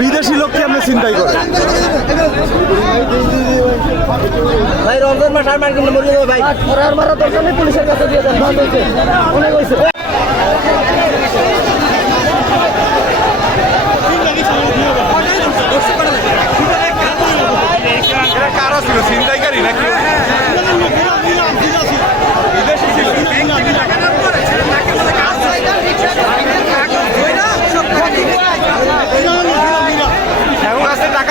বিদেশি লোককে আপনি চিন্তাই করেন? ভাই রমজান মাস আর মার কিনলে ভাই। আর মারা দরকার নেই পুলিশের কাছে দিয়ে দেন অনেক হয়েছে।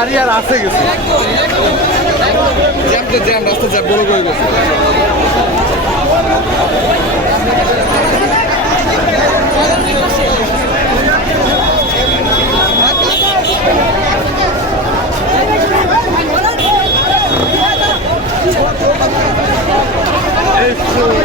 গাড়ি আর আছে গেছে জ্যাম জ্যাম রাস্তা জ্যাম বড় করে গেছে। এই